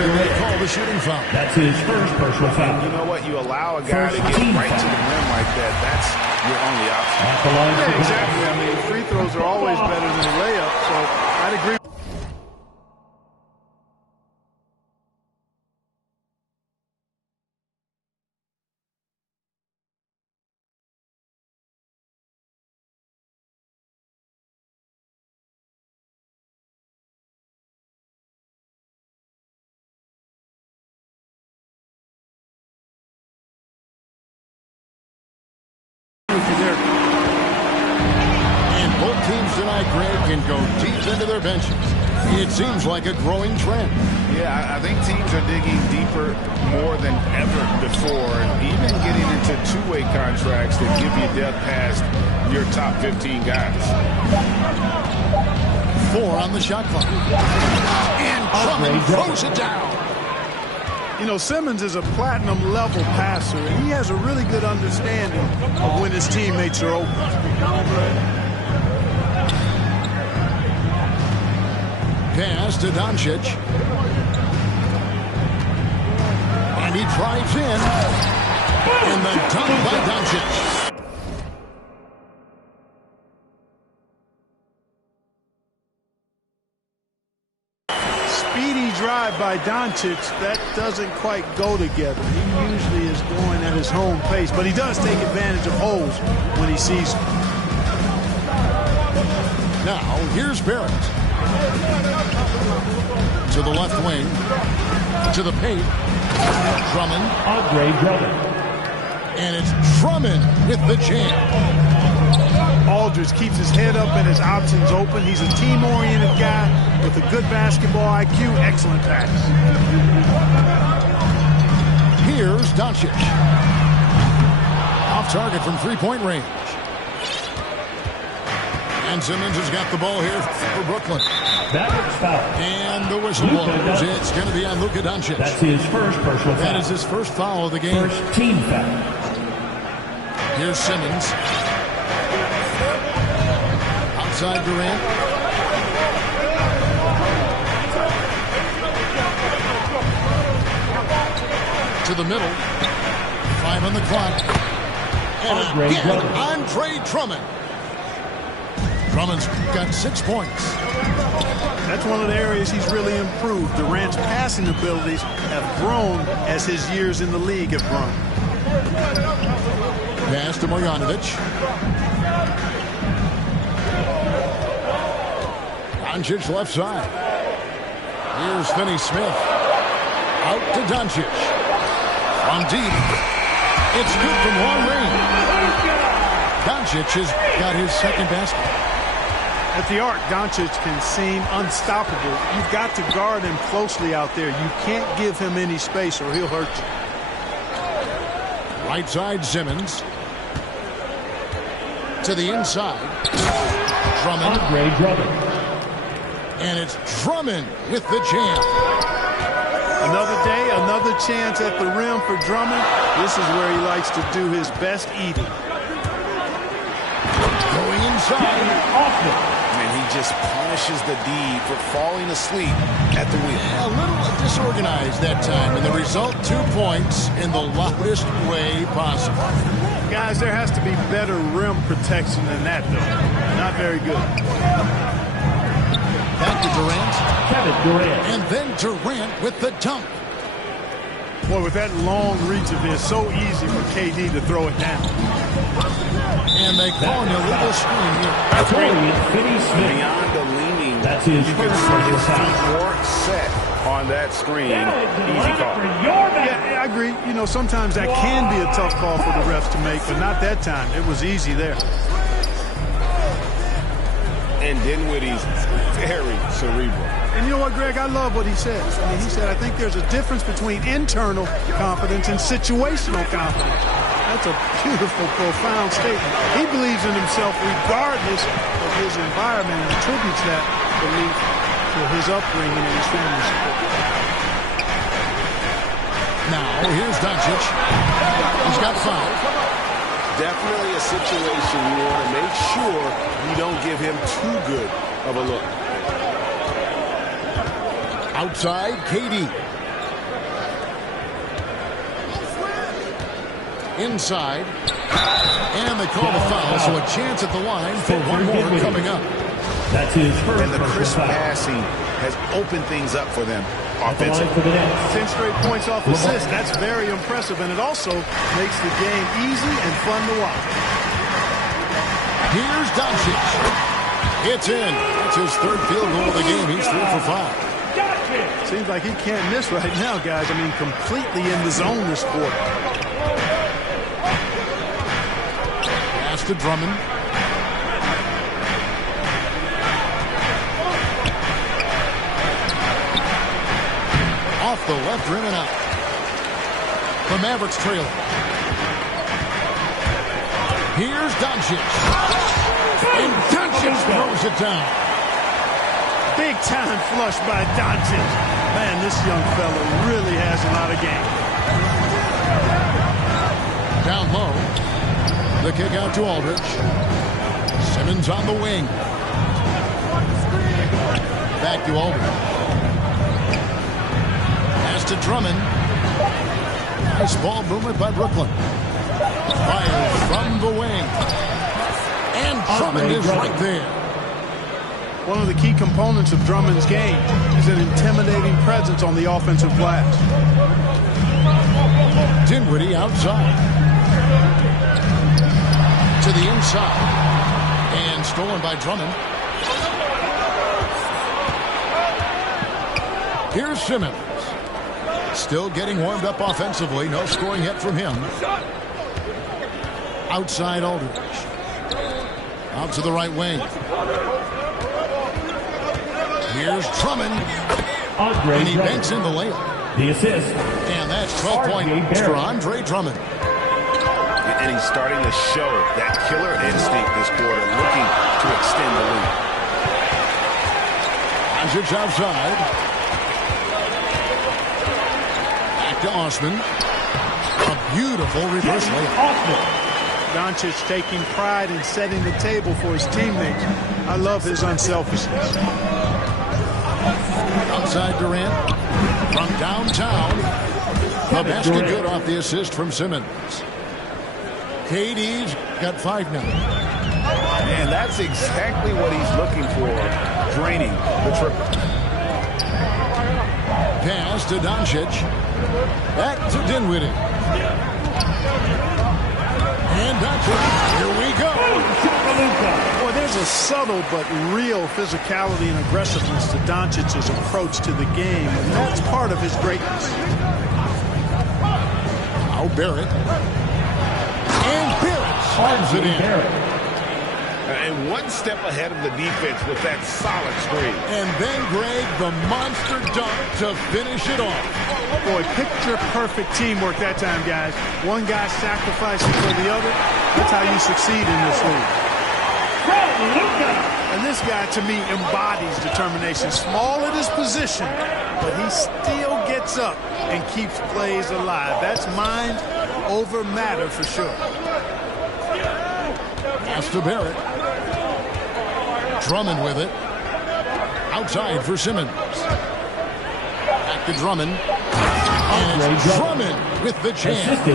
and they call the shooting foul. That's his first personal foul. You know what? You allow a guy to get right to the rim like that. That's your only option. Yeah, exactly. I mean, free throws are always better than a layup, so I'd agree. And both teams tonight, Greg, can go deep into their benches. It seems like a growing trend. Yeah, I think teams are digging deeper more than ever before, and even getting into two-way contracts that give you depth past your top 15 guys. 4 on the shot clock. And Drummond throws it down. You know, Simmons is a platinum-level passer, and he has a really good understanding of when his teammates are open. Pass to Doncic. And he drives in. And the dunk by Doncic. Speedy drive by Doncic, that doesn't quite go together. He usually is going at his home pace, but he does take advantage of holes when he sees them. Now, here's Barrett. To the left wing. To the paint. Drummond. Andre Drummond. And it's Drummond with the jam. Aldridge keeps his head up and his options open. He's a team-oriented guy with a good basketball IQ. Excellent pass. Here's Doncic. Off target from three-point range. And Simmons has got the ball here for Brooklyn. That's foul. And the whistle blows. It's going to be on Luka Doncic. That's his first personal foul. That is his first foul of the game. First team foul. Here's Simmons. Outside Durant. To the middle. 5 on the clock. And again, Andre Drummond. Drummond's got 6 points. That's one of the areas he's really improved. Durant's passing abilities have grown as his years in the league have grown. Pass to Marjanovic. Doncic left side. Here's Finney-Smith. Out to Doncic. On deep. It's good from long range. Doncic has got his second basket. At the arc, Doncic can seem unstoppable. You've got to guard him closely out there. You can't give him any space or he'll hurt you. Right side, Simmons. To the inside. Drummond. Andre Drummond. And it's Drummond with the jam. Another day, another chance at the rim for Drummond. This is where he likes to do his best eating. Going inside. And he just punishes the D for falling asleep at the wheel. A little disorganized that time, and the result, 2 points in the loudest way possible. Guys, there has to be better rim protection than that, though. Not very good. Back to Durant. Kevin Durant. And then Durant with the dunk. Boy, with that long reach of his, so easy for KD to throw it down. And they call an illegal screen here. That's Finney-Smith. Beyond the leaning, That's his you can first see his foul. feet weren't set on that screen. Easy call. Yeah, I agree. You know, sometimes that can be a tough call for the refs to make, but not that time. It was easy there. And Dinwiddie's very cerebral. And you know what, Greg? I love what he says. I mean, he said, I think there's a difference between internal confidence and situational confidence. That's a beautiful, profound statement. He believes in himself regardless of his environment and attributes that belief to his upbringing and his family support. Now, here's Doncic. He's got 5. Definitely a situation you want to make sure you don't give him too good of a look. Outside, KD. Inside. And they call the foul, so a chance at the line for one more coming up. That's his first And the crisp personal foul. passing has opened things up for them At the line offensively. for the Nets. 10 straight points off assists. That's very impressive, and it also makes the game easy and fun to watch. Here's Doncic. It's in. That's his third field goal of the game. He's 3 for 5. Seems like he can't miss right now, guys. I mean, completely in the zone this quarter. Pass to Drummond. Off the left rim and out. The Mavericks trail. Here's Doncic. And Doncic throws it down. Big time flush by Doncic. Man, this young fella really has a lot of game. Down low. The kick out to Aldridge. Simmons on the wing. Back to Aldridge. Pass to Drummond. Nice ball movement by Brooklyn. Fires from the wing. And Drummond is right there. One of the key components of Drummond's game is an intimidating presence on the offensive glass. Dinwiddie outside. To the inside. And stolen by Drummond. Here's Simmons. Still getting warmed up offensively. No scoring yet from him. Outside Aldridge. Out to the right wing. Here's Drummond. And he banks in the layup. The assist. And that's 12 points for Andre Drummond. And he's starting to show that killer instinct this quarter, looking to extend the lead. Doncic outside. Back to Osman. A beautiful reverse layup. Doncic taking pride in setting the table for his teammates. I love his unselfishness. Outside Durant. From downtown. The basket good off the assist from Simmons. KD's got 5 now. And that's exactly what he's looking for, draining the triple. Pass to Doncic. Back to Dinwiddie. And Doncic. Here we go. Boy, there's a subtle but real physicality and aggressiveness to Doncic's approach to the game, and that's part of his greatness. Now Barrett. And Barrett slams it in. And one step ahead of the defense with that solid screen. And then Greg, the monster dunk to finish it off. Boy, picture-perfect teamwork that time, guys. One guy sacrificing for the other. That's how you succeed in this league. And this guy, to me, embodies determination. Small at his position, but he still gets up and keeps plays alive. That's mind over matter for sure. Pass to Barrett. Drummond with it. Outside for Simmons. Back to Drummond. And it's Drummond with the chance.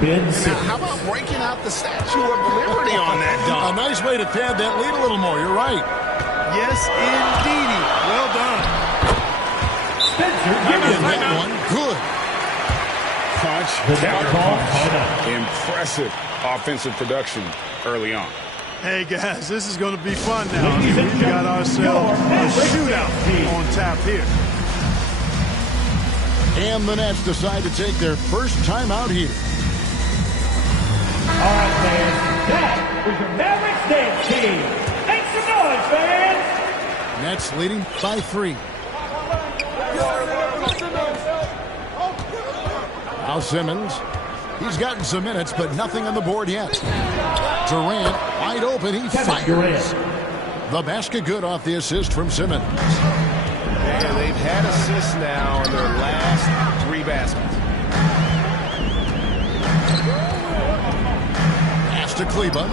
Now, how about breaking out the Statue of Liberty on that A dunk? nice way to pad that lead a little more. You're right. Yes, indeedy. Well done. And that one, good. Punch, counter punch. Impressive offensive production early on. Hey, guys, this is going to be fun now. We've got ourselves a shootout on tap here. And the Nets decide to take their first time out here. All right, fans. That was your Mavericks dance team. Make some noise, fans. Nets leading by 3. Now Simmons. He's gotten some minutes, but nothing on the board yet. Durant wide open. He fires. The basket good off the assist from Simmons. And they've had assists now in their last 3 baskets. Pass to Kleba.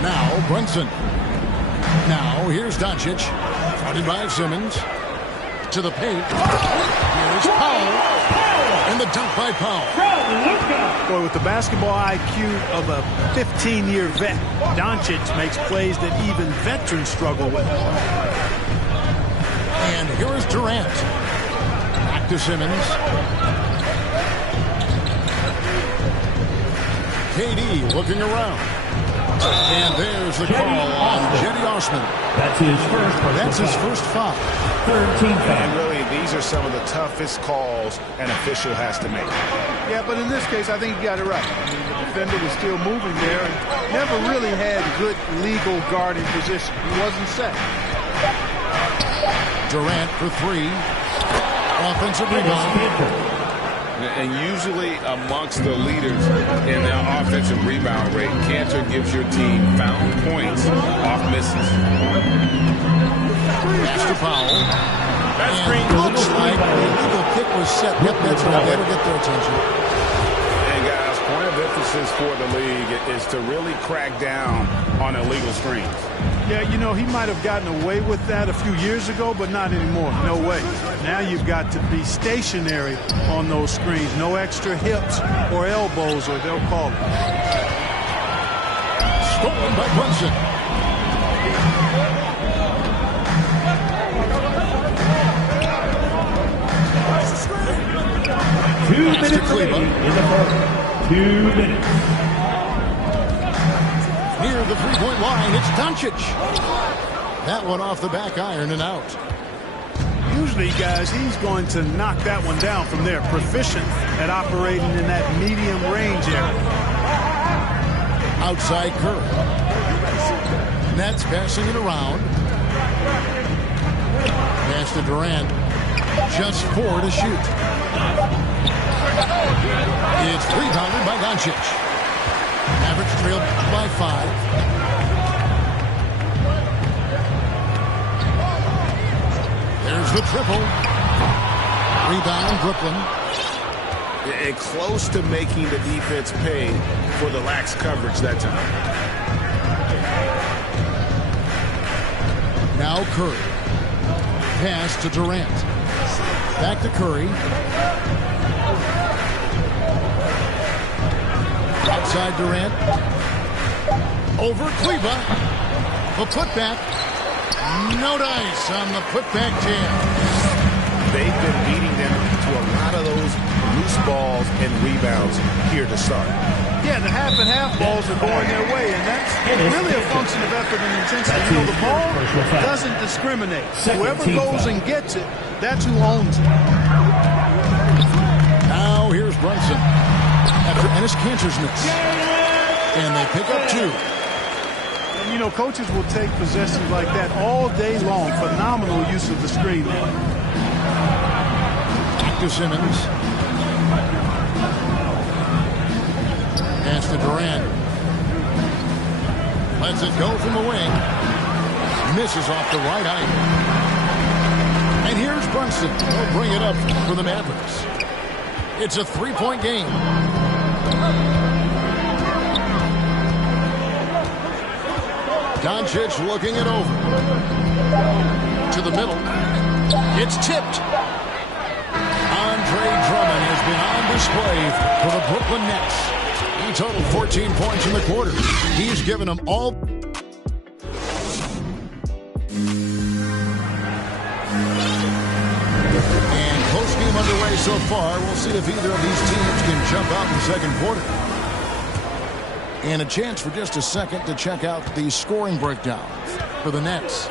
Now Brunson. Now here's Doncic. Fronted by Simmons. To the paint. Here's Powell. And the dunk by Powell. From Luka. Boy, with the basketball IQ of a 15-year vet, Doncic makes plays that even veterans struggle with. And here is Durant. Back to Simmons. KD looking around. And there's the call on Cedi Osman. That's his first foul. Third team foul. And really, these are some of the toughest calls an official has to make. Yeah, but in this case, I think you got it right. I mean, the defender was still moving there and never really had good legal guarding position. He wasn't set. Durant for three. Offensive rebound. And usually amongst the leaders in their offensive rebound rate, Kanter gives your team found points off misses. Pass to Powell. And looks like the illegal kick was set. Yep, that's right. That'll get their attention. And guys, point of emphasis for the league is to really crack down on illegal screens. Yeah, you know, he might have gotten away with that a few years ago, but not anymore. No way. Now you've got to be stationary on those screens. No extra hips or elbows, or they'll call it. Stolen by Brunson. 2 minutes remaining in the first. 2 minutes. Near the three-point line, it's Doncic. That one off the back iron and out. Usually, guys, he's going to knock that one down from there. Proficient at operating in that medium range area. Outside Curry. Nets passing it around. Pass to Durant. Just 4 to shoot. It's rebounded by Doncic. Mavericks trailed by 5. There's the triple. Rebound, Brooklyn. And close to making the defense pay for the lax coverage that time. Now Curry. Pass to Durant. Back to Curry. Outside Durant. Over Kleber. The putback. No dice on the putback jam. They've been beating them to a lot of those loose balls and rebounds here to start. Yeah, the half and half balls are going their way, and that's really a function of effort and intensity. You know, the ball doesn't discriminate. Whoever goes and gets it, that's who owns it. Now here's Brunson after Enes Kanter's miss. And they pick up 2. And, you know, coaches will take possessions like that all day long. Phenomenal use of the screen there. Back to Simmons. Pass to Durant. Lets it go from the wing. Misses off the right eye. And here's Brunson. He'll bring it up for the Mavericks. It's a 3-point game. Doncic looking it over. To the middle. It's tipped. Andre Drummond has been on display for the Brooklyn Nets. He totaled 14 points in the quarter. He's given them all. And close game underway so far. We'll see if either of these teams can jump out in the second quarter. And a chance for just a second to check out the scoring breakdown for the Nets.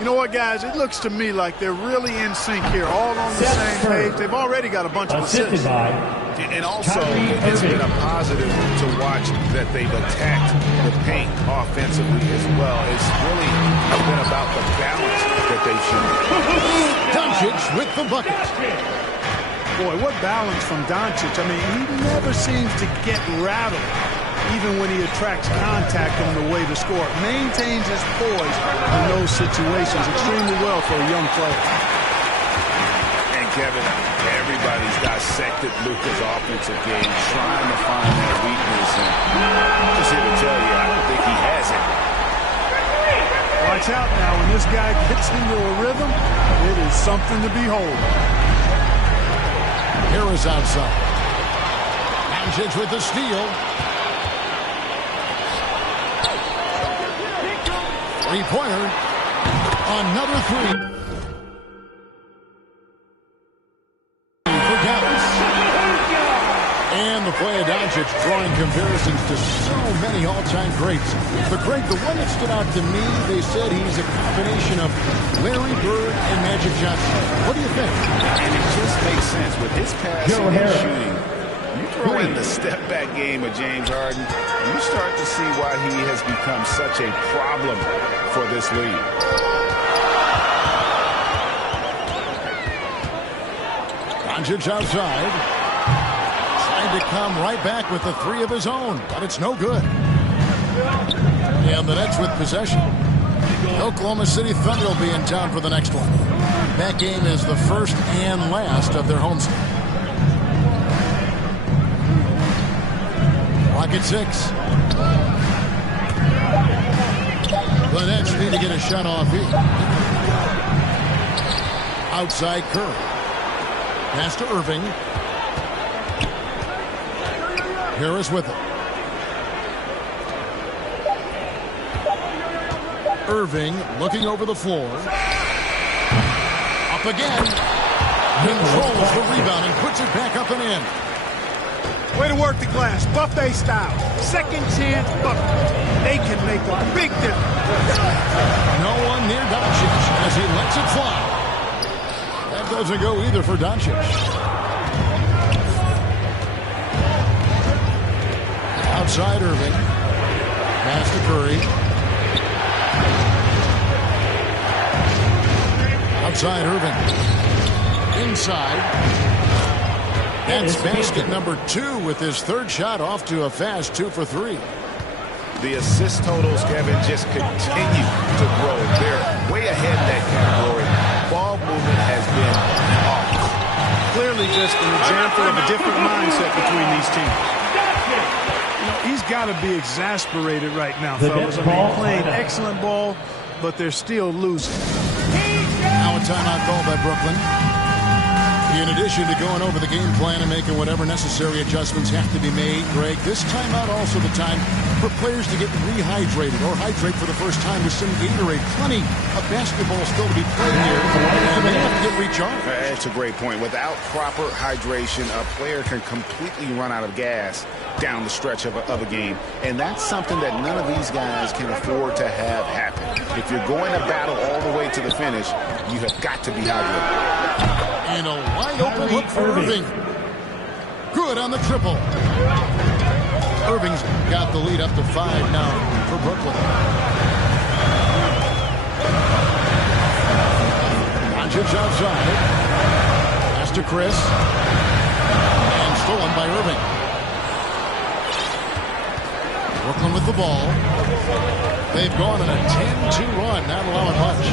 You know what, guys? It looks to me like they're really in sync here, all on the same page. They've already got a bunch of assists. And also, it's been a positive to watch that they've attacked the paint offensively as well. It's really been about the balance that they've shown. Doncic with the bucket. Boy, what balance from Doncic. I mean, he never seems to get rattled, even when he attracts contact on the way to score. Maintains his poise in those situations extremely well for a young player. And Kevin, everybody's dissected Luka's offensive game, trying to find that weakness. And I'm just here to tell you, I don't think he has it. Watch out now. When this guy gets into a rhythm, it is something to behold. Harris outside. Doncic with the steal. Three-pointer. Another three. For Dallas. And the play of Doncic drawing comparisons to so many all-time greats. The one that stood out to me, they said he's a combination of Larry Bird and Magic Johnson. What do you think? And it just makes sense with his passing and shooting. You throw in the step-back game of James Harden, you start to see why he has become such a problem for this league. Doncic outside. Trying to come right back with the three of his own, but it's no good. And the Nets with possession. Oklahoma City Thunder will be in town for the next one. That game is the first and last of their homestand. Clock at 6. The Nets need to get a shot off here. Outside Curry. Pass to Irving. Harris with it. Irving looking over the floor. Up again. Controls the rebound and puts it back up and in. Way to work the glass, buffet style. Second chance bucket. They can make a big difference. No one near Doncic as he lets it fly. That doesn't go either for Doncic. Outside Irving. Pass to Curry. Outside Irving. Inside. That's basket number 2 with his third shot off to a fast 2 for 3. The assist totals, Kevin, just continue to grow. They're way ahead in that category. Ball movement has been off. Clearly just an example of a different mindset between these teams. He's got to be exasperated right now, fellas. I mean, playing excellent ball, but they're still losing. Now a timeout call by Brooklyn. In addition to going over the game plan and making whatever necessary adjustments have to be made, Greg, this timeout also the time for players to get rehydrated or hydrate for the first time with some Gatorade. Plenty of basketball still to be played here, and they have to get recharged. That's a great point. Without proper hydration, a player can completely run out of gas down the stretch of a game, and that's something that none of these guys can afford to have happen. If you're going to battle all the way to the finish, you have got to be hydrated. And a wide open look for Irving. Good on the triple. Irving's got the lead up to 5 now for Brooklyn. Doncic outside. Pass to Chris. And stolen by Irving. Brooklyn with the ball. They've gone on a 10-2 run, not allowing much.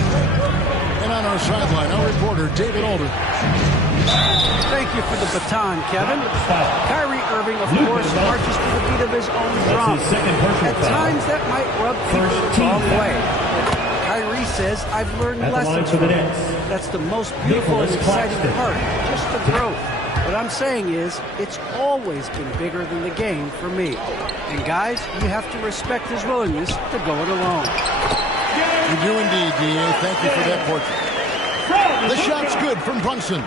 And on our sideline, our reporter, David Alder. Thank you for the baton, Kevin. Kyrie Irving, of course, marches to the beat of his own drum. At times, that might rub people the wrong way. Kyrie says, I've learned lessons from it. That's the most beautiful and exciting part, just the growth. What I'm saying is, it's always been bigger than the game for me. And guys, you have to respect his willingness to go it alone. You do indeed, D.A. Thank you for that portrait. The shot's good from Brunson.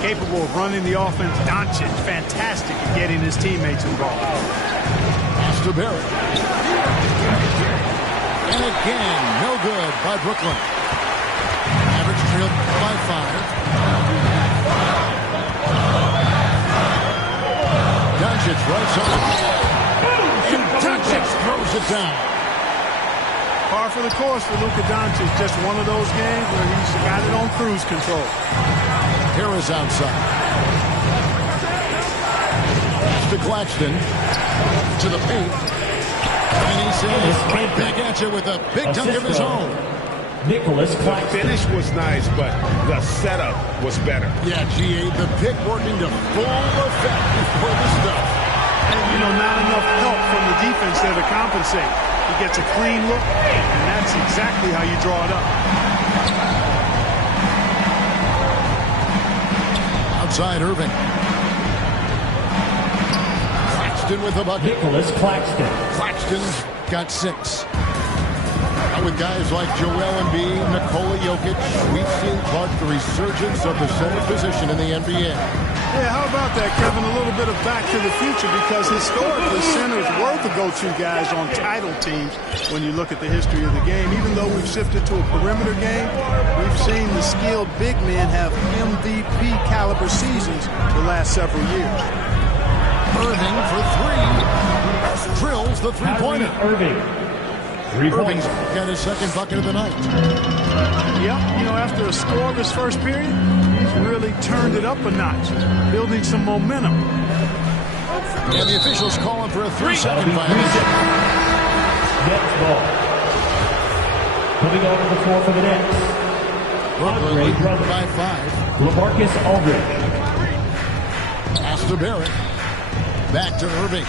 Capable of running the offense. Doncic, fantastic at getting his teammates involved. Pass to Barrett. And again, no good by Brooklyn. Mavericks trailed by 5. Doncic right side. And Doncic throws it down. Par for the course for Luka Doncic. Just one of those games where he's got it on cruise control. Harris outside. To Claxton. To the paint. And he says right back at you with a big dunk of his own. Nicholas Claxton. The finish was nice, but the setup was better. Yeah, G.A., the pick working to full effect before the stuff. And, not enough help from the defense there to compensate. He gets a clean look, and that's exactly how you draw it up. Outside Irving. Claxton with the bucket. Nicholas Claxton. Claxton's got 6. With guys like Joel Embiid, Nikola Jokic, we've seen, Clark, the resurgence of the center position in the NBA. Yeah, how about that, Kevin? A little bit of back to the future, because historically centers were the go-to guys on title teams when you look at the history of the game. Even though we've shifted to a perimeter game, we've seen the skilled big men have MVP caliber seasons the last several years. Irving for 3. Drills the three-pointer. Irving. Irving's got his second bucket of the night. Yep, you know, after a scoreless first period, he's really turned it up a notch, building some momentum. And the officials calling for a 3-second violation. Nets ball. Coming over the floor for the Nets. Brooklyn leading by 5. LaMarcus Aldridge. Pass to Barrett. Back to Irving.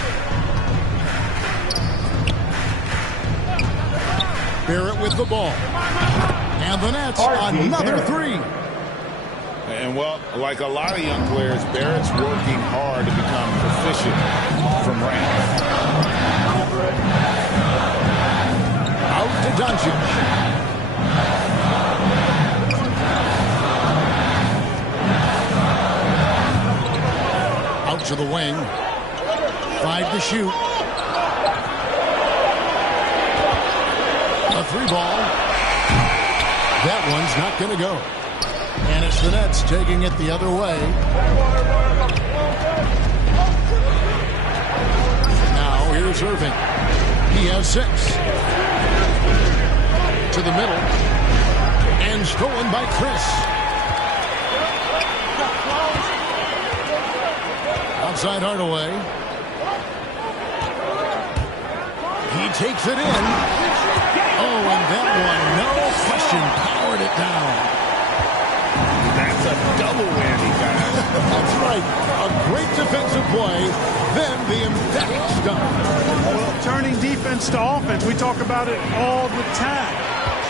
Barrett with the ball. And the Nets, another 3. And, well, like a lot of young players, Barrett's working hard to become proficient from range. Out to Doncic. Out to the wing. 5 to shoot. A 3 ball. That one's not going to go. And it's the Nets taking it the other way. Now here's Irving. He has 6. To the middle. And stolen by Chris. Outside Hardaway. He takes it in. Oh, and that one, no question, powered it down. That's a double whammy, guys. That's right. A great defensive play, then the emphatic stop. Well, turning defense to offense, we talk about it all the time.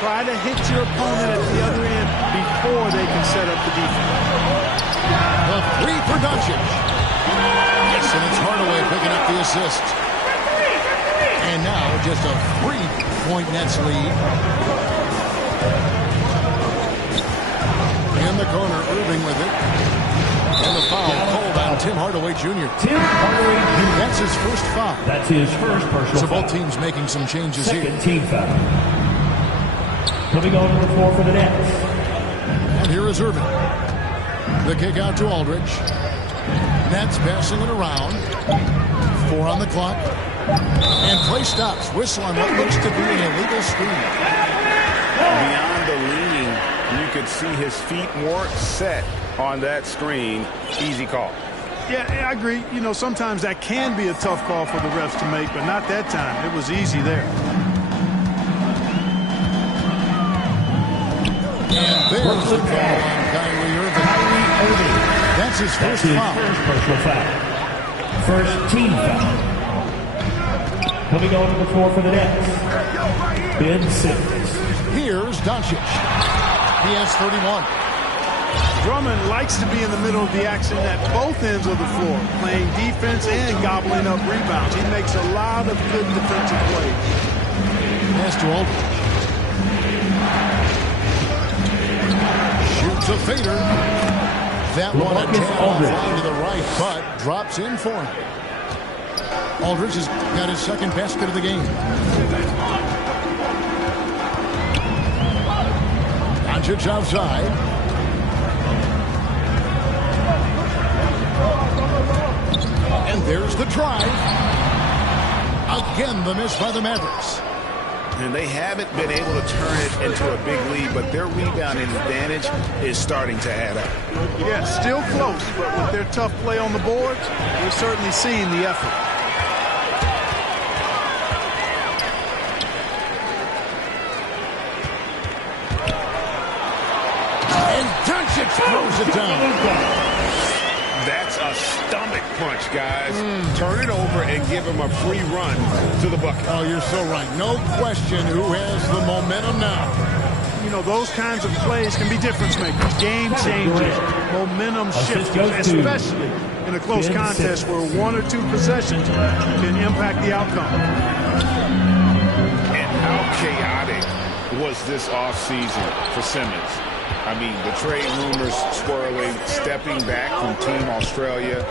Try to hit your opponent at the other end before they can set up the defense. The 3 for Doncic. Yes, and it's Hardaway picking up the assist. And now just a 3-point Nets lead. In the corner, Irving with it. And the foul called on Tim Hardaway Jr. Tim Hardaway Jr. That's his first foul. That's his first personal So foul. both teams making some changes Second here. team foul. Coming over the floor for the Nets. And here is Irving. The kick out to Aldridge. Nets passing it around. 4 on the clock. And play stops. Whistle on what looks to be an illegal screen. Beyond the leaning, you could see his feet weren't set on that screen. Easy call. Yeah, I agree. You know, sometimes that can be a tough call for the refs to make, but not that time. It was easy there. And there's the call on Kyrie Irving. That's his first foul. First personal foul. First team foul. Coming over the floor for the Nets. Ben Simmons. Here's Doncic. He has 31. Drummond likes to be in the middle of the action at both ends of the floor, playing defense and gobbling up rebounds. He makes a lot of good defensive plays. Pass to Aldridge. Shoots a fader. That one a tad offline to the right, but drops in for him. Aldridge has got his second basket of the game. Doncic outside. And there's the drive. Again, the miss by the Mavericks. And they haven't been able to turn it into a big lead, but their rebounding advantage is starting to add up. Yeah, still close, but with their tough play on the boards, we're certainly seeing the effort. And Doncic throws it down. That's a stomach punch, guys. Turn it over and give him a free run to the bucket. Oh, you're so right. No question who has the momentum now. you know, those kinds of plays can be difference makers, game changers, momentum shifters, especially in a close contest where 1 or 2 possessions can impact the outcome. And how chaotic was this offseason for Simmons? I mean, the trade rumors swirling, stepping back from Team Australia,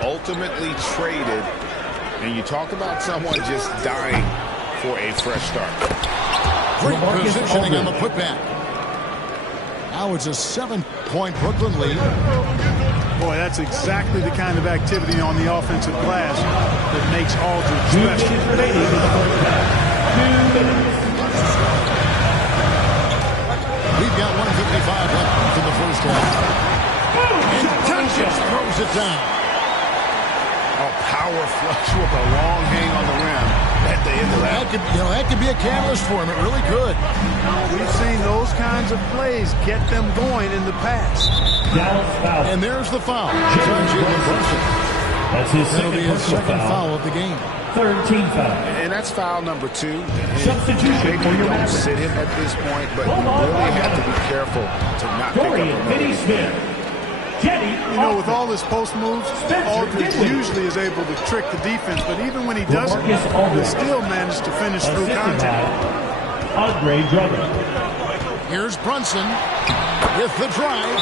ultimately traded, and you talk about someone just dying for a fresh start. Great positioning on the putback. Now it's a 7-point Brooklyn lead. Boy, that's exactly the kind of activity on the offensive glass that makes Aldridge special. 2 minutes. We've got 1:55 left in the first half. And Doncic throws it down. A power flush with a long hang on the rim at the end of that. That could be a catalyst for him. It really could. We've seen those kinds of plays get them going in the past. And there's the foul. Jalen Brunson. That's his second foul of the game. Third team foul. And that's foul number 2. Substitution for your don't sit him at this point, but you really have to be careful to not pick up Finney Smith. You know, with all his post moves, Aldridge usually is able to trick the defense, but even when he doesn't, he'll still manage to finish through contact. Andre Drummond. Here's Brunson with the drive.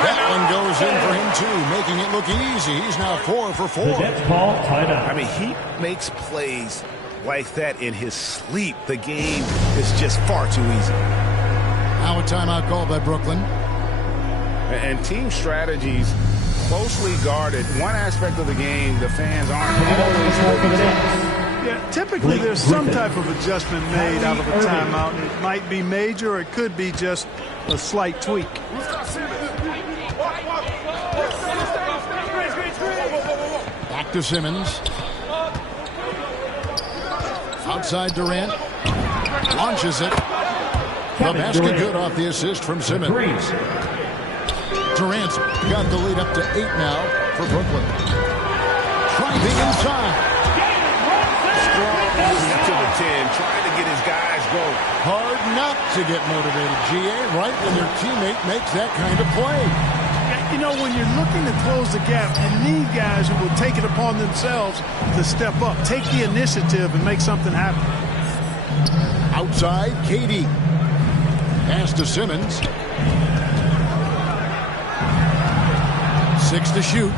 That one goes in for him, too, making it look easy. He's now 4 for 4. The Nets call timeout. I mean, he makes plays like that in his sleep. The game is just far too easy. Now a timeout called by Brooklyn. And team strategies closely guarded. One aspect of the game, the fans aren't always for the Nets. Yeah, typically there's some type of adjustment made out of a timeout. It might be major, or it could be just a slight tweak. Back to Simmons. Outside Durant. Launches it. The basket good off the assist from Simmons. Durant's got the lead up to 8 now for Brooklyn. Driving inside. strong to the 10, trying to get his guys going. Hard not to get motivated, GA, right when your teammate makes that kind of play. You know, when you're looking to close the gap, you need guys who will take it upon themselves to step up, take the initiative, and make something happen. Outside, KD. Pass to Simmons. 6 to shoot.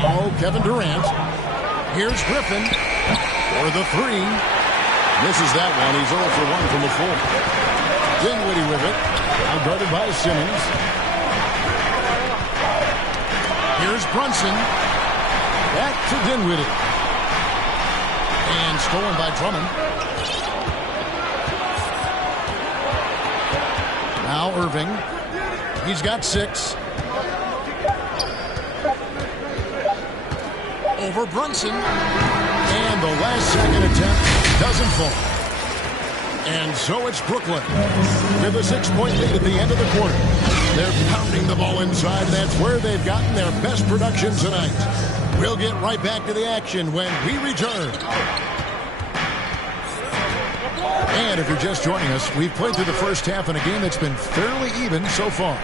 Now Kevin Durant. Here's Griffin for the 3. Misses that one. He's 0 for 1 from the floor. Dinwiddie with it. Now guarded by Simmons. Here's Brunson. Back to Dinwiddie. And stolen by Drummond. Now Irving. He's got 6. Over Brunson. And the last second attempt doesn't fall. And so it's Brooklyn with a 6-point lead at the end of the quarter. They're pounding the ball inside. That's where they've gotten their best production tonight. We'll get right back to the action when we return. And if you're just joining us, we've played through the first half in a game that's been fairly even so far.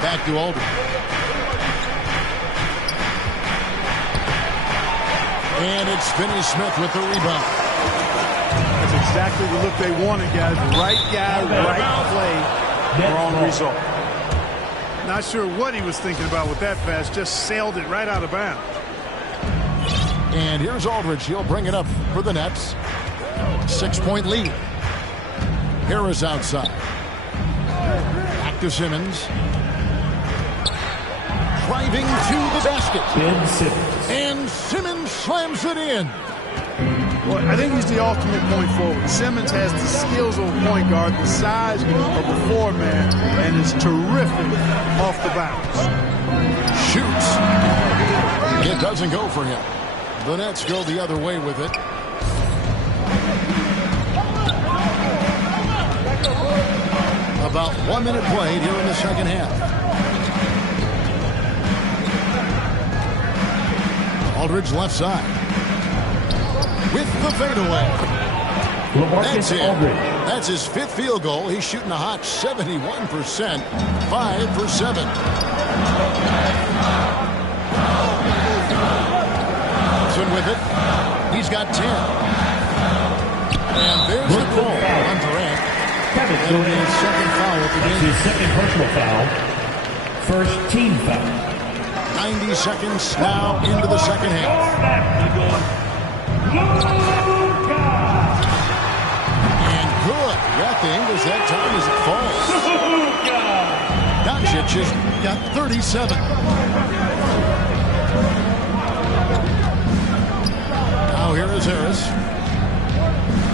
Back to Aldridge. And it's Finney Smith with the rebound. That's exactly the look they wanted, guys. Right guy, right play, wrong result. Not sure what he was thinking about with that pass. Just sailed it right out of bounds. And here's Aldridge. He'll bring it up for the Nets. 6-point lead. Harris outside. Back to Simmons. Driving to the basket. Ben Simmons. And Simmons slams it in. Well, I think he's the ultimate point forward. Simmons has the skills of a point guard, the size of a four-man, and is terrific off the bounce. Shoots. It doesn't go for him. The Nets go the other way with it. About 1 minute played here in the second half. Aldridge left side. with the fadeaway. That's it. Aldridge. That's his 5th field goal. He's shooting a hot 71%, 5 for 7. Thompson with it. He's got 10. And there's the call on Durant. That'll be his 2nd foul of the game. His 2nd personal foul. First team foul. 90 seconds now into the 2nd half. And good. Got the Ingles that time as it falls. Doncic has got 37. Now here is Harris.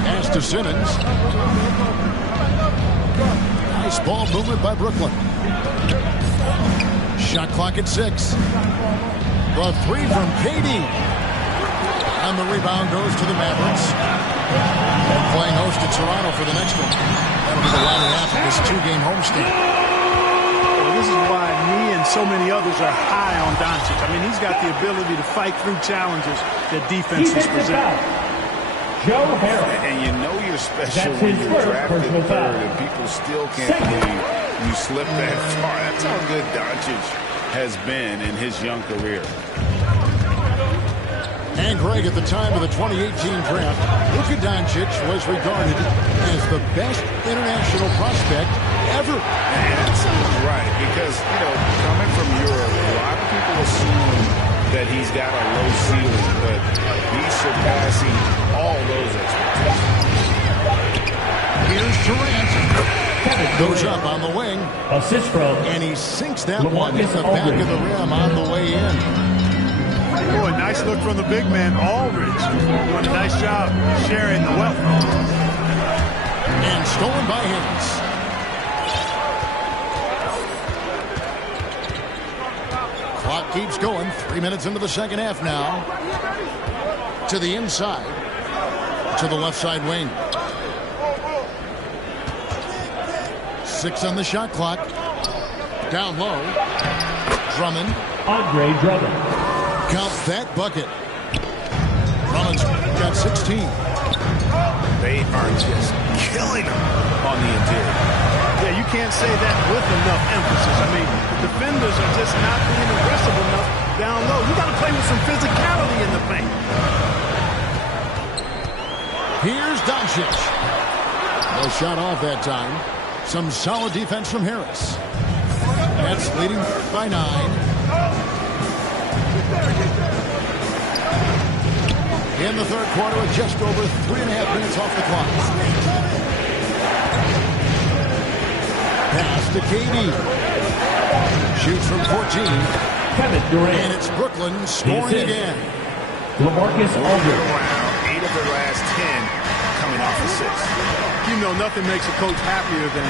Pass to Simmons. Nice ball movement by Brooklyn. Shot clock at 6. The 3 from KD. And the rebound goes to the Mavericks. And playing host to Toronto for the next one. That'll be the latter half of this 2-game homestand. Well, this is why me and so many others are high on Doncic. I mean, he's got the ability to fight through challenges that defenses present. Joe Harris. And you know you're special when you're drafted 3rd and people still can't believe you slipped that far. That's how good Doncic has been in his young career. And Greg, at the time of the 2018 draft, Luka Doncic was regarded as the best international prospect ever. And that sounds right, because, you know, coming from Europe, a lot of people assume that he's got a low ceiling, but he's surpassing all those expectations. Here's Durant. Goes up on the wing. Assist from. And he sinks that one in the back of the rim on the way in. Boy, nice look from the big man, Aldridge. Doing a nice job sharing the wealth. And stolen by Haynes. Clock keeps going. 3 minutes into the 2nd half now. To the inside. To the left side wing. 6 on the shot clock. Down low. Drummond. Andre Drummond. Count that bucket. Drummond's got 16. They are just killing him on the interior. Yeah, you can't say that with enough emphasis. I mean, the defenders are just not being aggressive enough down low. You got to play with some physicality in the paint. Here's Doncic. No shot off that time. Some solid defense from Harris. Nets leading by 9. In the 3rd quarter with just over 3.5 minutes off the clock. Pass to KD. Shoots from 14. Kevin Durant. And it's Brooklyn scoring again. LaMarcus Aldridge. 8 of their last 10 coming off assists. You know, nothing makes a coach happier than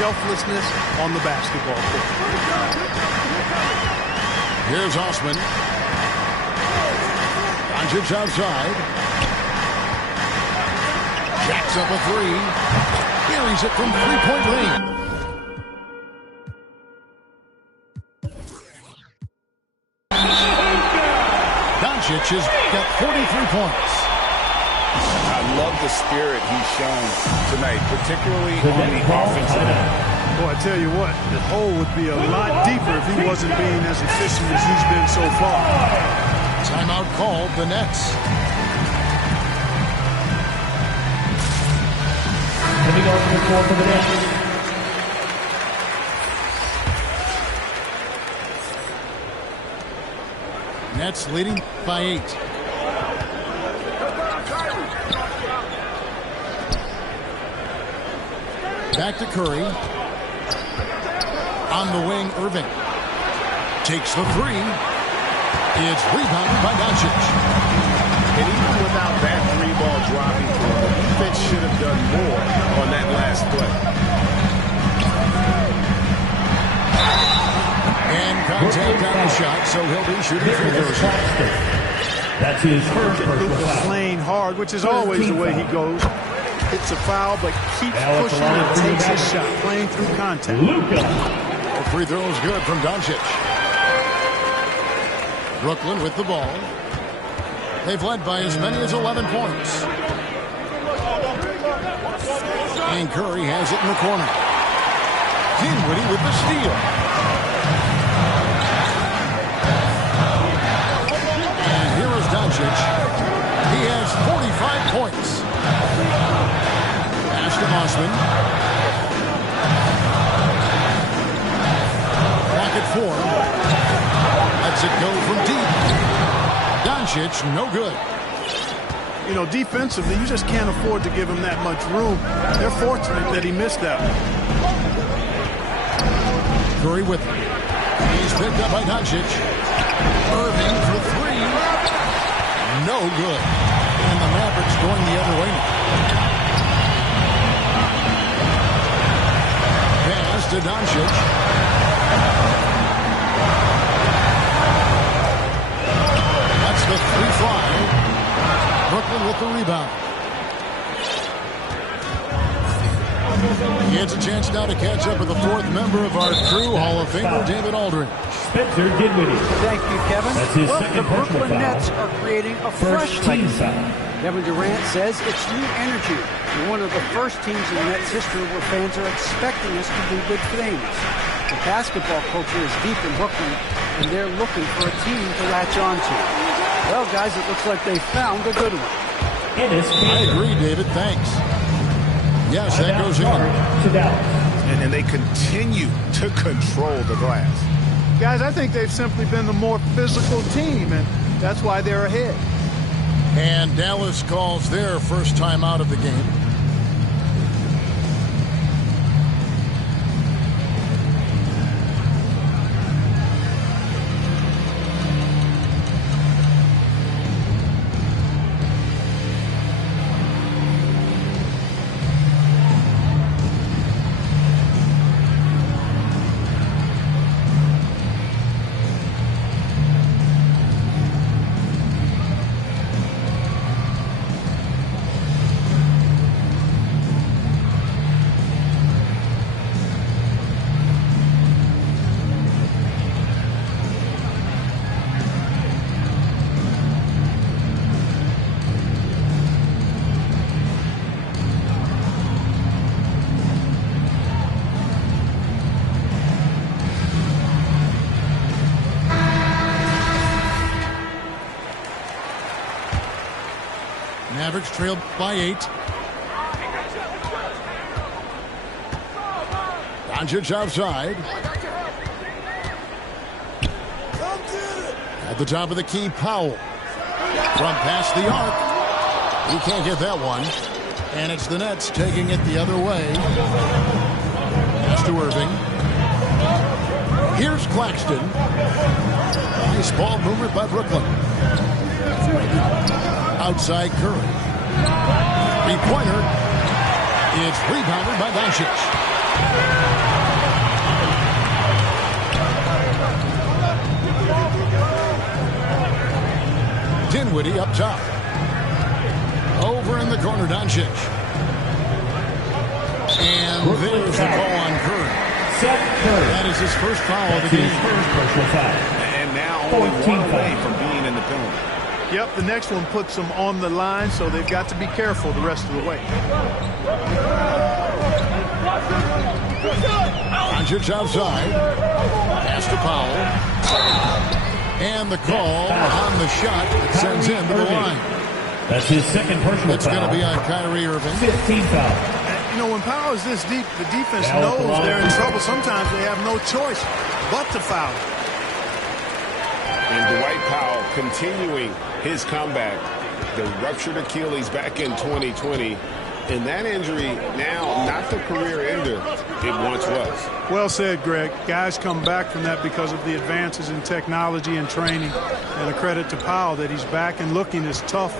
selflessness on the basketball court. Here's Osman. Doncic outside. Jacks up a 3. Carries it from 3-point range. Doncic has got 43 points. I love the spirit he's shown tonight, particularly on the offensive end. Boy, I tell you what, the hole would be a lot deeper if he wasn't being as efficient as he's been so far. Timeout called, the Nets. Coming on to the floor for the Nets. Nets leading by 8. Back to Curry. On the wing, Irving. Takes the 3. It's rebounded by Doncic. And even without that 3-ball dropping, the defense should have done more on that last play. And contact on the shot, so he'll be shooting free throws. That's his first personal Luka foul. playing hard, which is always the way he goes. Hits a foul, but keeps pushing and takes his shot, playing through contact. Luka. The free throw is good from Doncic. Brooklyn with the ball. They've led by as many as 11 points. And Curry has it in the corner. Dinwiddie with the steal. And here is Doncic. He has 45 points. Pass to Osman. Clock at 4. Lets it go from deep. Doncic, no good. You know, defensively, you just can't afford to give him that much room. They're fortunate that he missed that one. Curry with him. He's picked up by Doncic. Irving for 3. No good. And the Mavericks going the other way now. Pass to Doncic. That's the 3 fly. Brooklyn with the rebound. He has a chance now to catch up with the 4th member of our crew, Hall of Famer David Aldridge. Spencer Dinwiddie. Thank you, Kevin. That's his Well, second the Brooklyn personal Nets foul. are creating a First fresh team legacy. foul. Kevin Durant says it's new energy. We're one of the first teams in Nets history where fans are expecting us to do good things. The basketball culture is deep in Brooklyn, and they're looking for a team to latch on to. Well, guys, it looks like they found a good one. I agree, David. Thanks. Yes, that goes in. To Dallas. And they continue to control the glass. Guys, I think they've simply been the more physical team, and that's why they're ahead. And Dallas calls their first time out of the game. Mavericks trailed by 8. Doncic outside. At the top of the key, Powell. From past the arc. He can't get that one. And it's the Nets taking it the other way. Pass to Irving. Here's Claxton. Nice ball movement by Brooklyn. Outside Curry. Three-pointer. It's rebounded by Doncic. Dinwiddie up top. Over in the corner, Doncic. And there's the call on Curry. That is his first foul of the game. And now only 1 away from being in the penalty. Yep, the next one puts them on the line, so they've got to be careful the rest of the way. Doncic outside. Pass to Powell. And the call on the shot that sends him to the line. That's his second personal It's foul. going to be on Kyrie Irving. 15 foul. You know, when Powell is this deep, the defense Now knows Toronto. they're in trouble. Sometimes they have no choice but to foul. And Dwight Powell continuing his comeback. The ruptured Achilles back in 2020. And that injury now not the career ender it once was. Well said, Greg. Guys come back from that because of the advances in technology and training. And a credit to Powell that he's back and looking as tough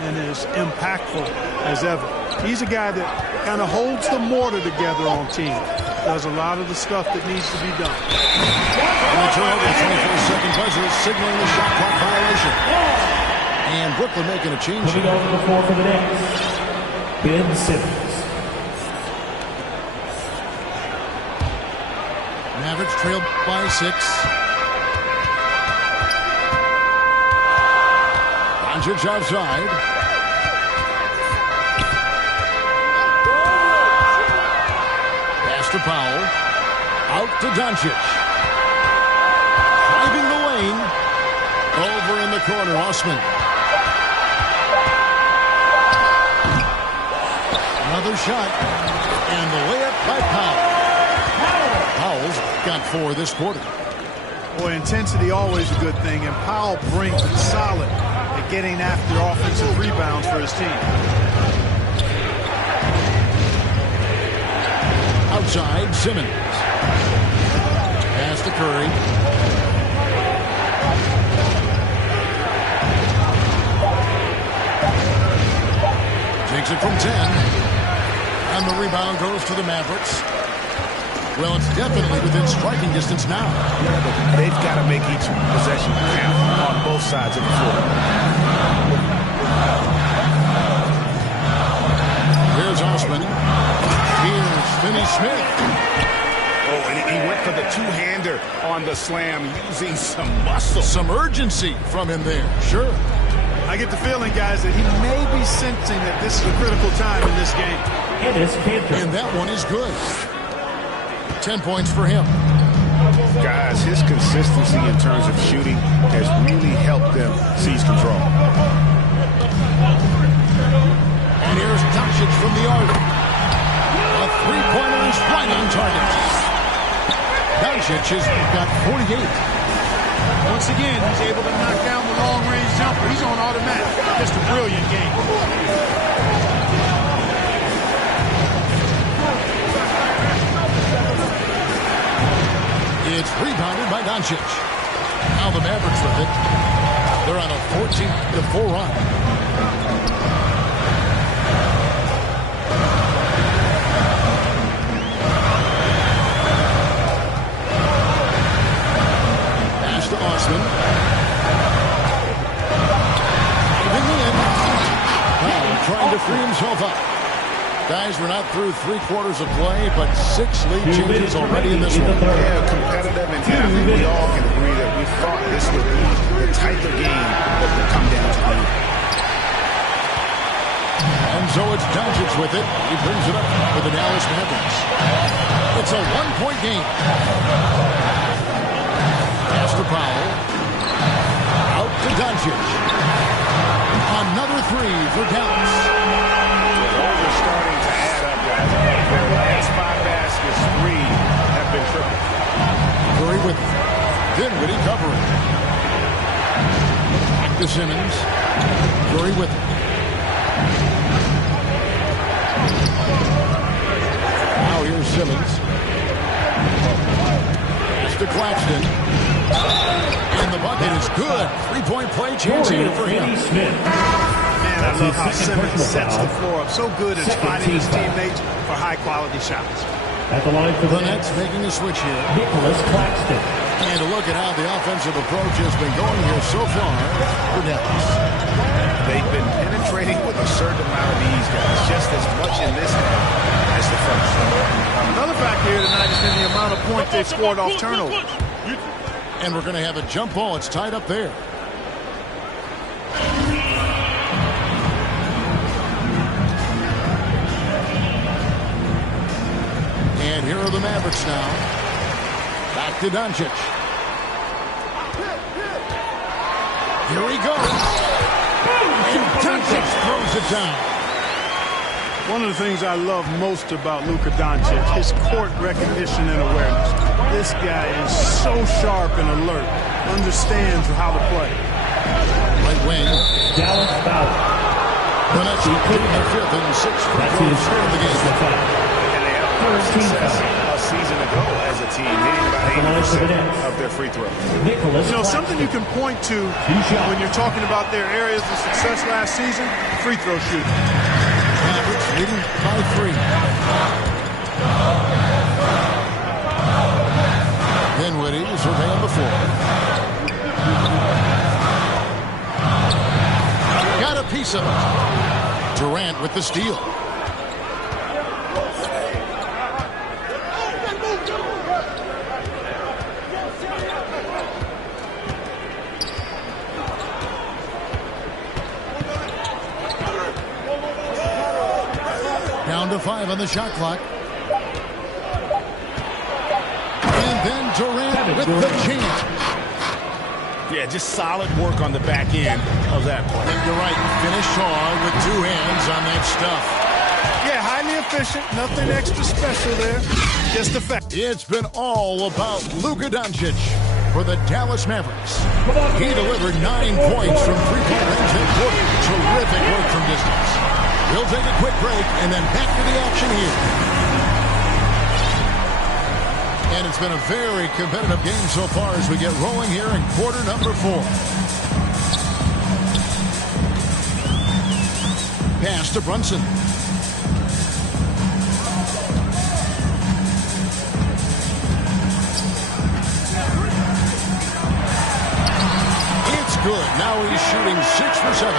and as impactful as ever. He's a guy that kind of holds the mortar together on team. Does a lot of the stuff that needs to be done. And the turnover, 24-second buzzer, signaling the shot clock violation. And Brooklyn making a change. Moving on to the floor for the Nets. Ben Simmons. Mavericks trailed by 6. Doncic outside. Pass to Powell. Out to Doncic. Driving the lane. Over in the corner, Osman. Another shot. And the layup by Powell. Powell's got 4 this quarter. Boy, intensity always a good thing, and Powell brings it solid at getting after offensive rebounds for his team. Outside, Simmons. Pass to Curry. Takes it from 10. And the rebound goes to the Mavericks. Well, it's definitely within striking distance now. Yeah, but they've got to make each possession count on both sides of the floor. Here's Osman. Here's Finney-Smith. Oh, and he went for the two-hander on the slam, using some muscle. Some urgency from him there. Sure. I get the feeling, guys, that he may be sensing that this is a critical time in this game. And that one is good. 10 points for him. Guys, his consistency in terms of shooting has really helped them seize control. And here's Doncic from the arc. A three-pointer is right on target. Doncic has got 48. Once again, he's able to knock down the long-range jumper. He's on automatic. Just a brilliant game. It's rebounded by Doncic. Now the Mavericks with it. They're on a 14-4 run. Pass to Osman. Diving in. Powell trying to free himself up. Guys, we're not through 3 quarters of play, but 6 lead changes already in this one. Yeah, competitive, and I think we all can agree that we thought this would be the type of game that would come down to lead. And so it's Doncic with it. He brings it up for the Dallas Mavericks. It's a 1-point game. Pass to Powell. Out to Doncic. Another 3 for Dallas. They're starting to add up, guys. Their last 5 baskets, 3 have been triple. Curry with it. Dinwiddie covering. Back to Simmons. Curry with it. Now here's Simmons. Pass to Claxton. And the bucket is good. 3-point play chance here for him. I love how Simmons sets the floor up. So good at spotting his teammates for high-quality shots. At the line for The Nets making a switch here. Nicholas Claxton. And to look at how the offensive approach has been going here so far for Dallas. They've been penetrating with a certain amount of ease, guys, just as much in this half as the first. Another factor here tonight has been the amount of points they've scored off turnover. And we're going to have a jump ball. It's tied up there. And here are the Mavericks now. Back to Doncic. Here he goes. And Doncic throws it down. One of the things I love most about Luka Doncic, his court recognition and awareness. This guy is so sharp and alert, understands how to play. Right wing. Dallas Bauer. The Nets couldn't have 5th and 6th free throws in the game. And they had success a season ago as a team, hitting about 80% of their free throws. Nicholas You know, something you can point to when you're talking about their areas of success last season, free throw shooting. Mavericks leading by 3. Dinwiddie surveying the floor. Got a piece of it. Durant with the steal. 2:45 on the shot clock. And then Durant with the chant. Yeah, just solid work on the back end of that play. You're right. Finish hard with two hands on that stuff. Yeah, highly efficient. Nothing extra special there. Just the fact. It's been all about Luka Doncic for the Dallas Mavericks. He delivered 9 points from three-point range that quarter. Terrific work from distance. We'll take a quick break and then back to the action here. And it's been a very competitive game so far as we get rolling here in quarter number 4. Pass to Brunson. It's good. Now he's shooting 6 for 7.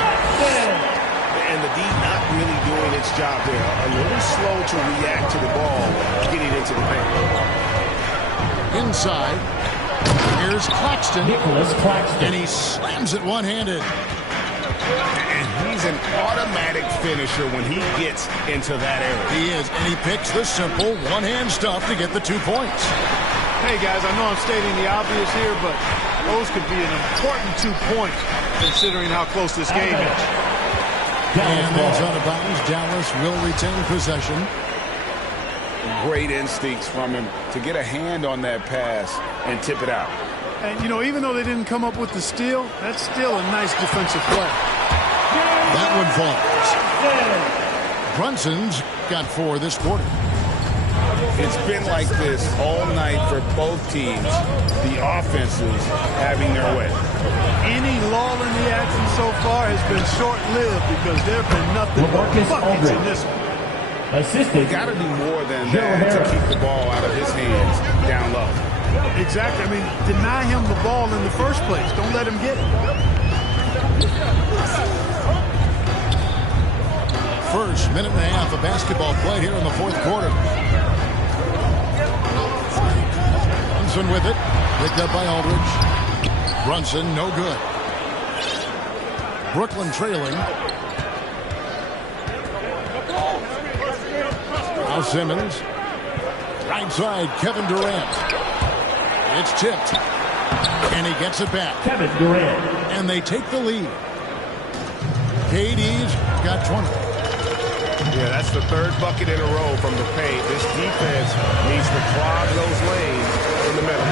And the D not really doing its job there. A little slow to react to the ball getting into the paint. Inside. Here's Claxton. Nicholas Claxton. And he slams it one-handed. And he's an automatic finisher when he gets into that area. He is. And he picks the simple one-hand stuff to get the 2 points. Hey, guys, I know I'm stating the obvious here, but those could be an important 2 points considering how close this game is. And that's out of bounds. Dallas will retain possession. Great instincts from him to get a hand on that pass and tip it out. And, you know, even though they didn't come up with the steal, that's still a nice defensive play. That one falls. Brunson's got 4 this quarter. It's been like this all night for both teams. The offenses having their way. Any lull in the action so far has been short-lived because there have been nothing but LaMarcus buckets in Aldridge. this one. Assisted. Got to do more than Joe that Harris. to keep the ball out of his hands down low. Exactly. I mean, deny him the ball in the first place. Don't let him get it. First minute and a half of basketball played here in the fourth quarter. Brunson with it. Picked up by Aldridge. Brunson, no good. Brooklyn trailing. Now Simmons. Right side, Kevin Durant. It's tipped. And he gets it back. Kevin Durant. And they take the lead. KD's got 20. Yeah, that's the third bucket in a row from the paint. This defense needs to clog those lanes in the middle.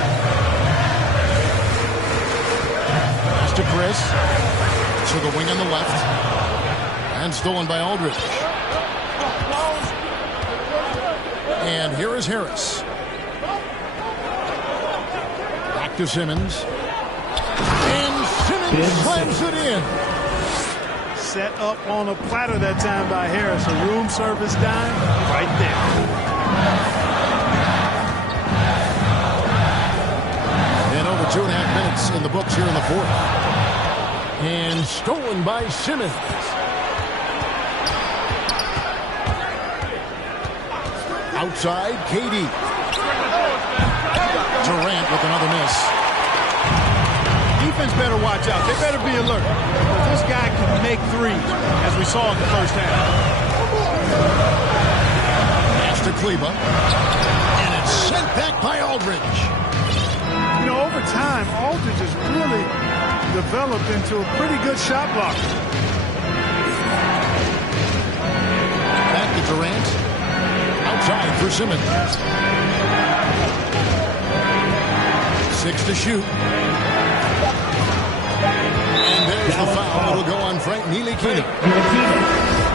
Pass to Chris. To the wing on the left. And stolen by Aldridge. And here is Harris. Back to Simmons. And Simmons slams it in. Set up on a platter that time by Harris. A room service dime right there. And over 2.5 minutes in the books here in the fourth. And stolen by Simmons. Outside, KD. Durant with another miss. Defense better watch out. They better be alert. This guy can make threes, as we saw in the first half. Pass to Kleba. And it's sent back by Aldridge. You know, over time, Aldridge has really developed into a pretty good shot blocker. Back to Durant. Outside for Simmons. 6 to shoot. And there's the foul. It'll go on Frank Ntilikina.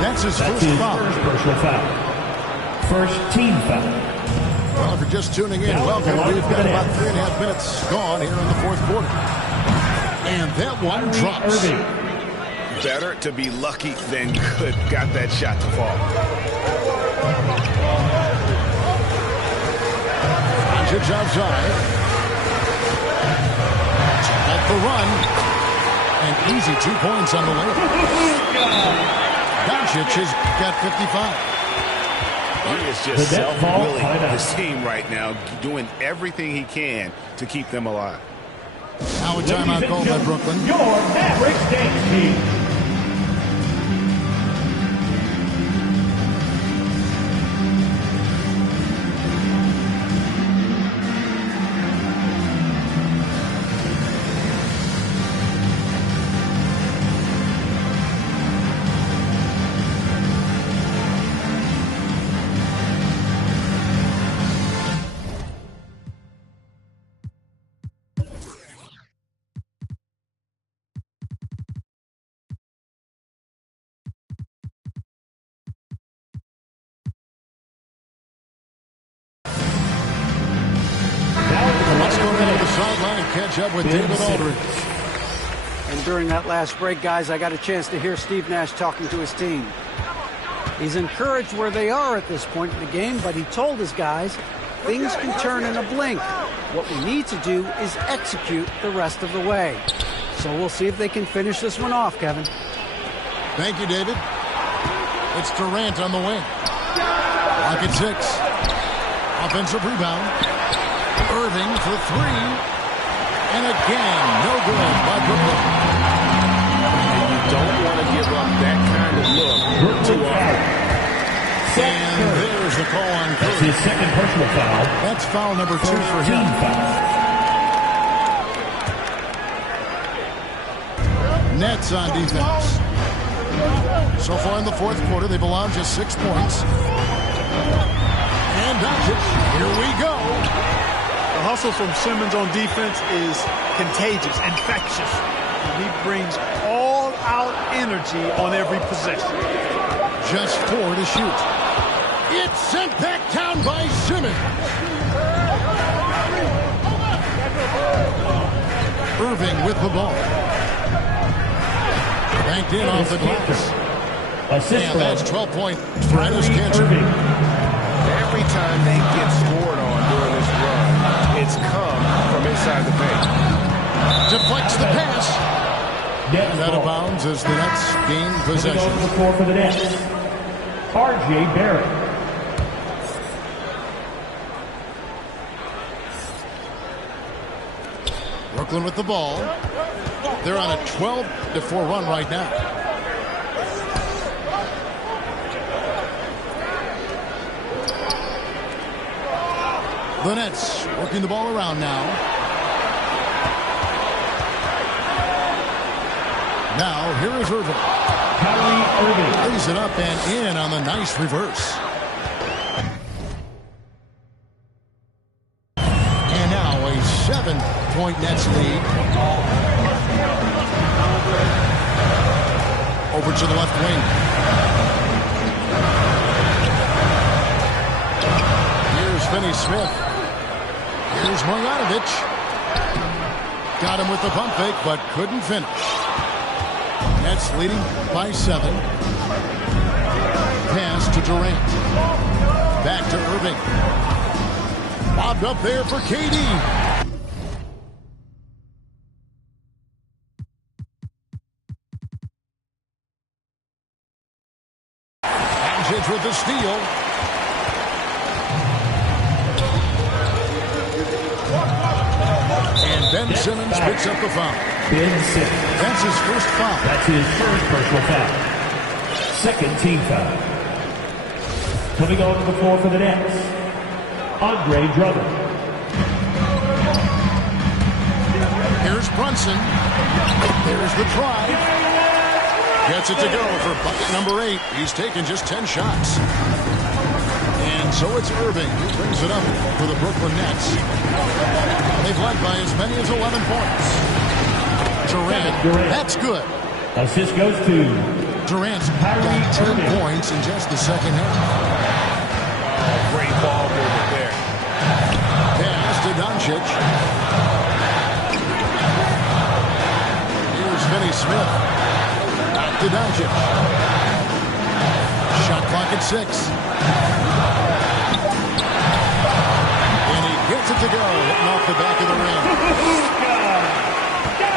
That's his first foul. First personal foul. First team foul. Well, if you're just tuning in, welcome. We've got about 3.5 minutes gone here in the fourth quarter. And that one drops. Irving. Better to be lucky than good. Got that shot to fall. Doncic outside. At the run. And easy 2 points on the layup. Doncic has got 55. He is just self-willing this team right now, doing everything he can to keep them alive. Now a timeout called by Brooklyn. Your Mavericks dance team. catch up with Ben David Aldridge. And during that last break, guys, I got a chance to hear Steve Nash talking to his team. He's encouraged where they are at this point in the game, but he told his guys things can turn in a blink. What we need to do is execute the rest of the way. So we'll see if they can finish this one off, Kevin. Thank you, David. It's Durant on the wing. Lock at 6. Offensive rebound. Irving for 3. And again, no good by Brooklyn. And you don't want to give up that kind of look too often. And there's the call on That's Curry. his second personal foul. That's foul number 2 for Team him. foul. Nets on defense. So far in the fourth quarter, they've allowed just 6 points. And Doncic, here we go. The hustle from Simmons on defense is contagious, infectious. And he brings all-out energy on every possession. Just 4 to shoot. It's sent back down by Simmons. Irving with the ball. Banked in off the glass. Assist And that's 12 points for Enes Kanter. Irving. Every time they get scored on during this run, it's come from inside the paint. Deflects the pass. Nets And out of ball. bounds as the Nets gain Moving possession. over the floor for the Nets. R.J. Barrett. Brooklyn with the ball. They're on a 12-4 run right now. The Nets working the ball around now. Now, here is Irving. Kyrie Irving. Lays it up and in on the nice reverse. And now a 7-point Nets lead. Over to the left wing. Here's Finney Smith. Here's Marjanovic. Got him with the pump fake, but couldn't finish. Nets leading by 7. Pass to Durant. Back to Irving. Bobbed up there for KD. Doncic with the steal. And Ben Simmons picks up the foul. Ben Simmons. That's his first foul. That's his first personal foul. Second team foul. Coming onto the floor for the Nets, Andre Drummond. Here's Brunson. There's the drive. Gets it to go for bucket number 8. He's taken just 10 shots. And so it's Irving who brings it up for the Brooklyn Nets. They've led by as many as 11 points. Durant. That's good. Assist goes to Durant's got 10 points in just the second half. Great ball movement there. Pass to Doncic. Here's Finney Smith. Back to Doncic. Shot clock at 6. And he gets it to go, hitting off the back of the rim.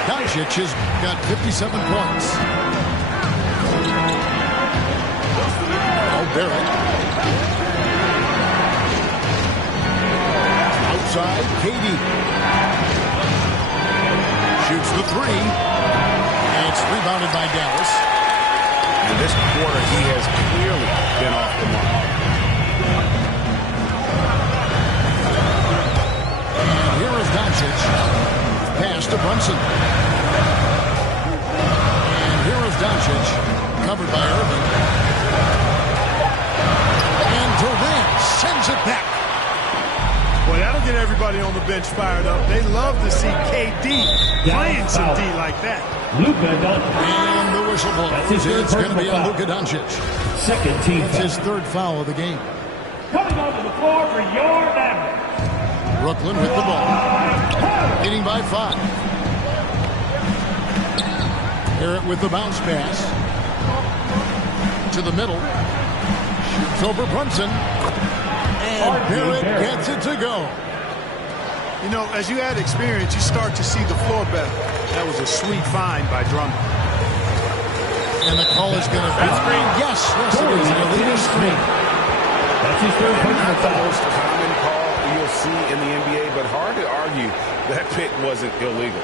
Doncic has got 57 points. Oh, Barrett. Outside, KD. Shoots the 3. And it's rebounded by Dallas. In this quarter, he has clearly been off the mark. And here is Doncic. Pass to Brunson. And here is Doncic. Covered by Irving. And Durant sends it back. Boy, that'll get everybody on the bench fired up. They love to see KD playing some D like that. Luka Doncic. And the whistle That's blows. his third It's going to be on personal Luka Doncic. Second team It's foul. his third foul of the game. Coming onto the floor for your Mavericks, Brooklyn with the ball. Leading by 5. Barrett with the bounce pass. To the middle. Shoots over Brunson. And Barrett gets it to go. You know, as you add experience, you start to see the floor better. That was a sweet find by Drummond. And the call is going to be yes, it is an illegal screen. That's his third personal Not the foul. most common call you'll see in the NBA, but hard to argue that pick wasn't illegal.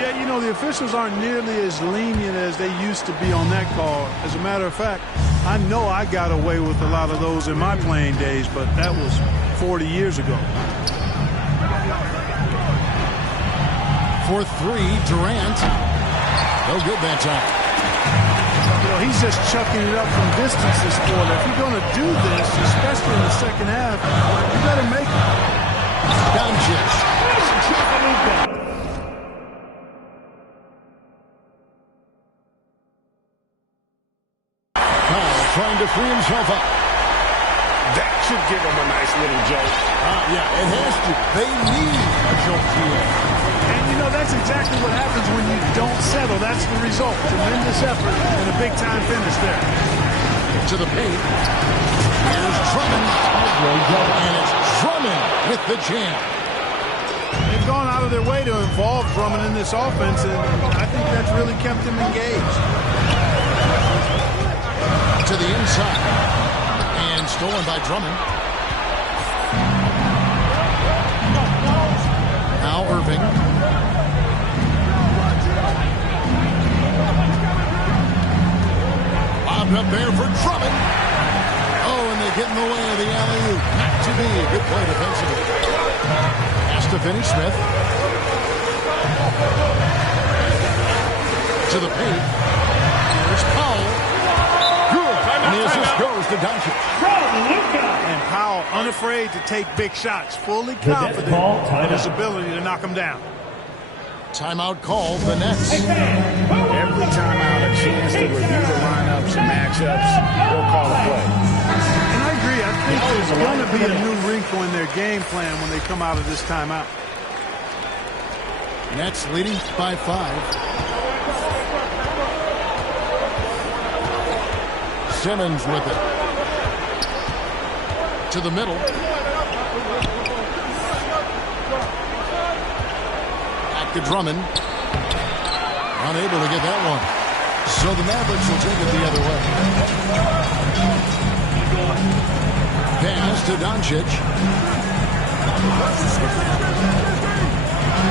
Yeah, you know, the officials aren't nearly as lenient as they used to be on that call. As a matter of fact, I know I got away with a lot of those in my playing days, but that was 40 years ago. For 3, Durant. No good that time. You know, he's just chucking it up from distance this quarter. If you're going to do this, especially in the second half, you better make it. Doncic. Kyle trying to free himself up. That should give him a nice little jolt. Yeah, it has to. They need a jolt here. And, you know, that's exactly what happens when you don't settle. That's the result. Tremendous effort and a big-time finish there. To the paint. Here's Drummond. And it's Drummond with the jam. They've gone out of their way to involve Drummond in this offense, and I think that's really kept him engaged. To the inside. And stolen by Drummond. Now Irving. Bobbed up there for Drummond. Oh, and they get in the way of the alley-oop. Not to be. Good play defensively. Has to finish Smith. To the paint. Here's Powell. Good. And the assist goes to Doncic. And Powell unafraid to take big shots, fully The net confident ball, in his timeout. ability to knock them down. Timeout called. The Nets. Every time out, a chance to review the lineups and matchups or call a play. And I agree. I think there's going to be a new wrinkle in their game plan when they come out of this timeout. Nets leading by 5. Simmons with it. To the middle. Back to Drummond. Unable to get that one. So the Mavericks will take it the other way. Pass to Doncic.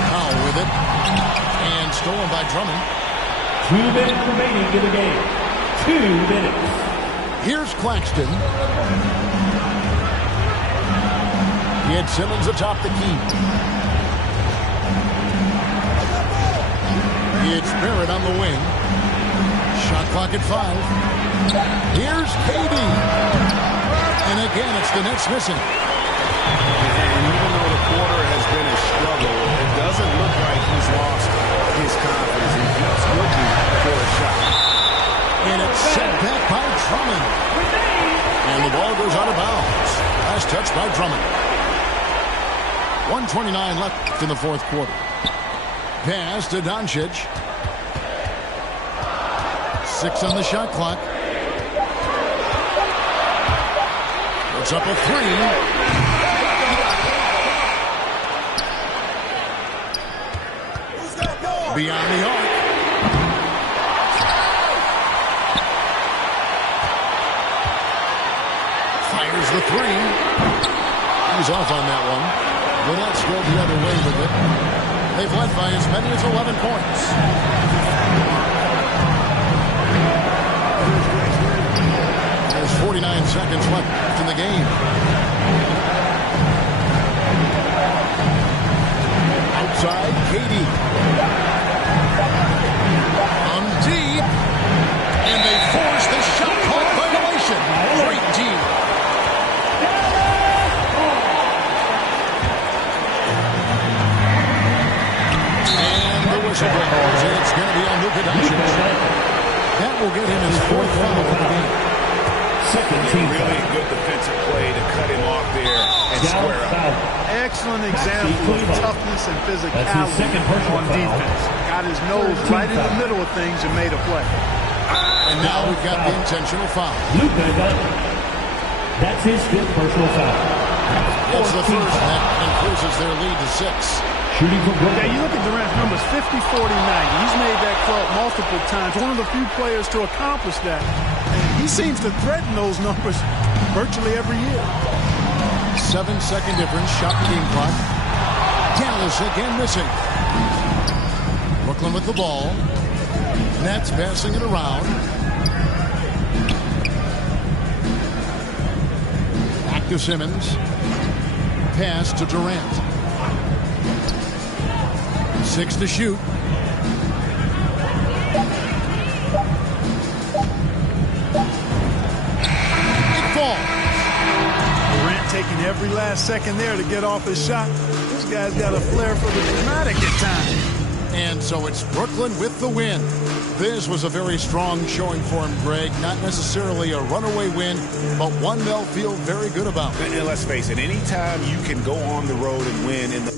Powell with it. And stolen by Drummond. 2 minutes remaining in the game. 2 minutes. Here's Claxton. He had Simmons atop the key. It's Barrett on the wing. Shot clock at 5. Here's KD. And again, it's the Nets missing. And even though the quarter has been a struggle, it doesn't look like he's lost his confidence. He just looking for a shot. And it's set back by Drummond. And the ball goes out of bounds. Last touch by Drummond. 1:29 left in the fourth quarter. Pass to Doncic. 6 on the shot clock. It's up a 3. Beyond the arc. Fires the 3. He's off on that one. The Nets go the other way with it. They've led by as many as 11 points. There's 49 seconds left in the game. Outside, KD. On deep. And they force the shot clock violation. Great deal. And the whistle blows. It's going to be on Luka Doncic. That will get him his 4th foul of the game. second team Really foul. good defensive play to cut him off there and Down square up. foul. Excellent example of toughness and That's his physicality second personal on foul. defense. Got his nose right in the middle of things and made a play. And now we've got the intentional foul. Luka Doncic. That's his fifth personal foul. It's the 14 first foul. that increases their lead to 6. Shooting for Yeah, Brooklyn. you look at Durant's numbers, 50, 40, 90. He's made that club multiple times. One of the few players to accomplish that. And he seems to threaten those numbers virtually every year. 7-second difference, shot team clock. Dallas again missing. Brooklyn with the ball. Nets passing it around. Back to Simmons. Pass to Durant. 6 to shoot. It falls. Durant taking every last second there to get off his shot. This guy's got a flair for the dramatic at times. And so it's Brooklyn with the win. This was a very strong showing for him, Greg. Not necessarily a runaway win, but one they'll feel very good about. And let's face it, anytime you can go on the road and win in the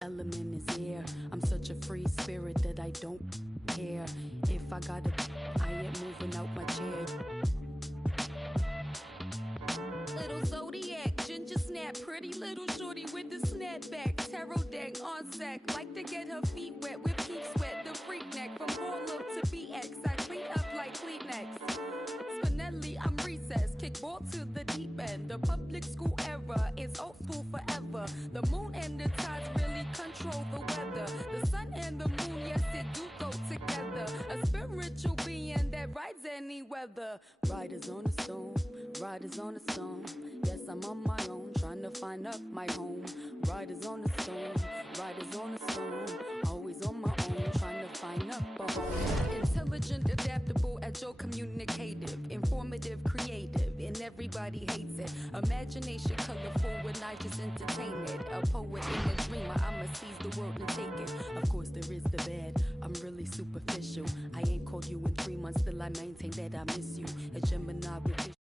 Element is here. I'm such a free spirit that I don't care. If I gotta, I ain't moving out my chair. Little Zodiac, ginger snap, pretty little shorty with the snapback. Tarot deck on sack, like to get her feet wet with peak sweat. The freak neck from Harlem to BX. I clean up like Kleenex. Spinelli, I'm recessed. Kickball to the deep end. The public school era is old school forever. The moon and the tides really control the weather. The sun and the any weather. Riders on the storm, riders on the storm. Yes, I'm on my own, trying to find up my home. Riders on the storm, riders on the storm. Always on my own, trying to find up a home. Intelligent, adaptable, agile, communicative, informative, creative, and everybody hates it. Imagination colorful when I just entertain it. A poet and a dreamer, I'ma seize the world and take it. Of course there is the bad, I'm really superficial. I ain't called you in 3 months, still I maintain that I miss you. A Gemini with